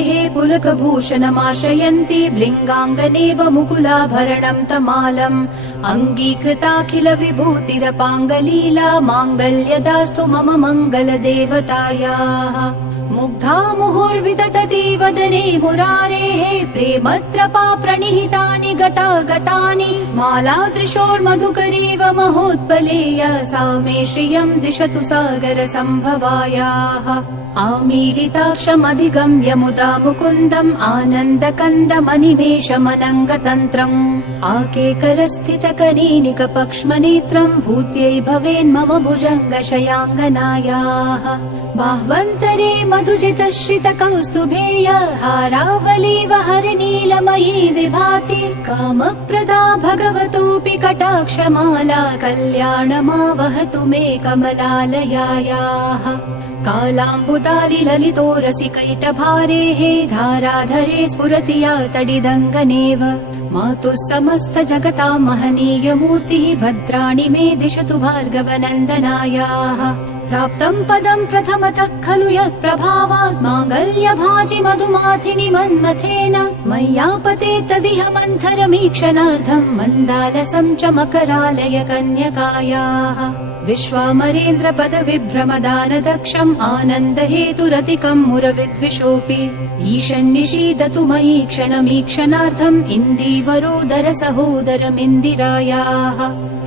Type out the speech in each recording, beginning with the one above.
देहे पुलकभूषणमाश्रयन्ति भृङ्गाङ्गनेव मुकुलाभरणं तमालम् अङ्गीकृताखिल विभूतिरपाङ्गलीला माङ्गल्यदास्तु मम मङ्गलदेवतायाः मुग्धा मुहुर्विदधति वदने मुरारेः प्रेमत्रपा प्रणिहितानि गतानि मालादृशोर्मधुकरीव महोत्पलेय सा मे श्रियं दिशतु सागरसम्भवायाः आमीलिताक्षमधिगम्य मुदा मुकुन्दम् आनन्दकन्दमनिमेषमनङ्गतन्त्रम् आकेकरस्थितकनीनिकपक्ष्मनेत्रम् भूत्यै भवेन्मम भुजङ्गशयाङ्गनायाः बाह्वन्तरे मधुजितश्रितकौस्तुभेय हारावलीव हरनीलमयी विभाति कामप्रदा भगवतोऽपि कटाक्षमाला कल्याणमावहतु मे कमलालयायाः कालाम्बुदालिललितोरसिकैटभारेः धाराधरे स्फुरति या तडिदङ्गनेव मातुः समस्त जगतां महनीयमूर्तिः भद्राणि मे दिशतु भार्गवनन्दनायाः प्राप्तं पदं प्रथमतः खलु यत्प्रभावात् माङ्गल्यभाजि मधुमाथिनि मन्मथेन मय्यापते तदिह मन्थरमीक्षणार्थं मन्दालसं च मकरालय कन्यकायाः विश्वामरेन्द्रपदविभ्रमदानदक्षम् आनन्दहेतुरतिकम् मुरविद्विषोऽपि ईशन्निषीदतु मयि क्षणमीक्षणार्थम् इन्दीवरोदर सहोदरमिन्दिरायाः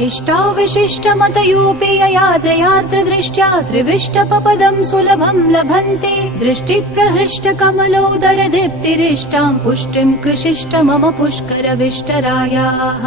इष्टाविशिष्टमतयोऽपि ययात्रयात्र दृष्ट्या त्रिविष्टपपदं सुलभं लभन्ते दृष्टिप्रहृष्टकमलोदर दीप्तिरिष्टां पुष्टिं कृशिष्ट मम पुष्करविष्टरायाः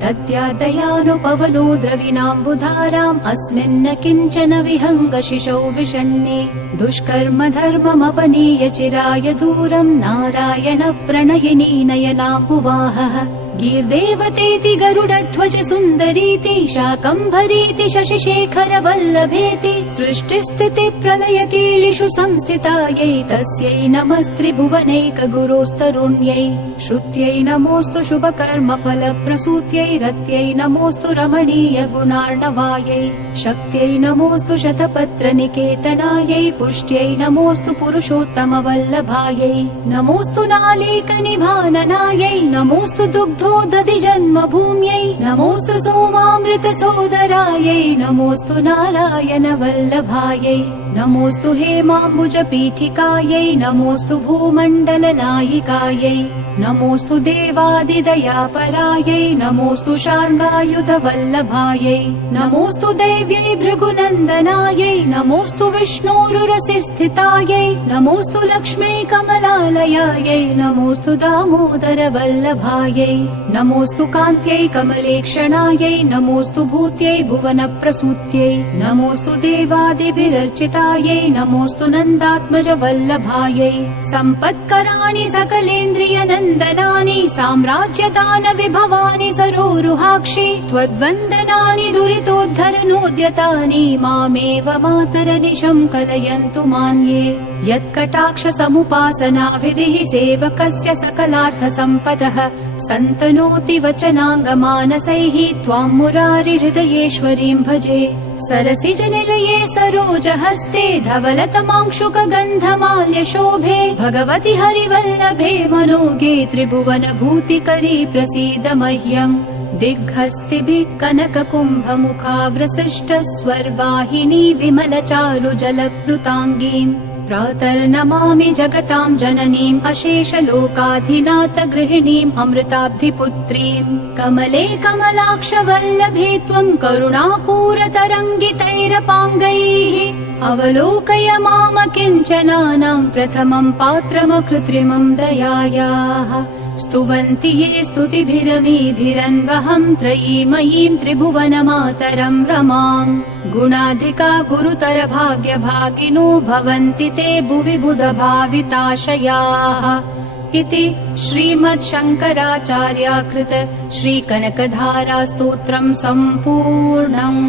दद्यादयानुपवनो द्रविणाम्बुधाराम् अस्मिन्न किञ्चन विहङ्गशिशौ विषण्णे दुष्कर्म धर्ममपनीय चिराय दूरम् नारायण प्रणयिनी नयनाम्बुवाहः गीर्देवतेति गरुडध्वज सुन्दरीति शाकम्भरीति शशिशेखर वल्लभेति सृष्टिस्थिति प्रलय कीलिषु संस्थितायै तस्यै नमस्त्रिभुवनैक गुरोस्तरुण्यै श्रुत्यै नमोऽस्तु शुभकर्म फलप्रसूत्यै रत्यै नमोऽस्तु रमणीय गुणार्णवायै शक्त्यै नमोऽस्तु शतपत्र निकेतनायै पुष्ट्यै नमोऽस्तु पुरुषोत्तम वल्लभायै नमोऽस्तु नालीक निभाननायै नमोऽस्तु दुग्धोदधि जन्मभूम्यै नमोऽस्तु सोमामृत सोदरायै नमोऽस्तु नारायण वल्लभायै नमोऽस्तु हेमाम्बुज पीठिकायै नमोऽस्तु भूमण्डल नायिकायै नमोऽस्तु देवादिदयापरायै नमोऽस्तु शार्ङ्गायुध वल्लभायै नमोऽस्तु देव्यै भृगुनन्दनायै नमोऽस्तु विष्णोरुरसि स्थितायै नमोऽस्तु लक्ष्मै कमलालयायै नमोऽस्तु दामोदर वल्लभायै नमोऽस्तु कान्त्यै कमलेक्षणायै नमोऽस्तु भूत्यै भुवनप्रसूत्यै नमोऽस्तु देवादिभिरर्चितायै नमोऽस्तु नन्दात्मज वल्लभायै सम्पत्कराणि सकलेन्द्रियनन्दनानि साम्राज्यदान विभवानि सरोरुहाक्षि त्वद्वन्दनानि दुरितोद्धरनोद्यतानि मामेव मातरनिशं कलयन्तु मान्ये यत्कटाक्ष समुपासना विधिः सेवकस्य सकलार्थसम्पदः सन्तनोति वचनाङ्गमानसैः त्वां मुरारि हृदयेश्वरीं भजे सरसिजनिलये सरोजहस्ते धवलतमांशुकगन्धमाल्यशोभे भगवति हरिवल्लभे मनोगे त्रिभुवनभूतिकरी प्रसीद मह्यम् दिग्हस्तिभिः कनककुम्भमुखाव्रसृष्टस्वर्वाहिनी विमलचारुजलप्लुताङ्गीम् प्रातर्नमामि जगतां जननीम् अशेषलोकाधिनाथ गृहिणीम् अमृताब्धिपुत्रीम् कमले कमलाक्ष वल्लभे त्वम् करुणापूरतरङ्गितैरपाङ्गैः अवलोकय माम किञ्चनानां प्रथमं पात्रमकृत्रिमं दयायाः स्तुवन्ति ये स्तुतिभिरमीभिरन्वहं त्रयीमयीं त्रिभुवनमातरं रमाम् गुणाधिका गुरुतर भाग्यभागिनो भवन्ति ते भुवि बुधभाविताशयाः इति श्रीमच्छङ्कराचार्याकृत श्रीकनकधारा स्तोत्रं सम्पूर्णम्।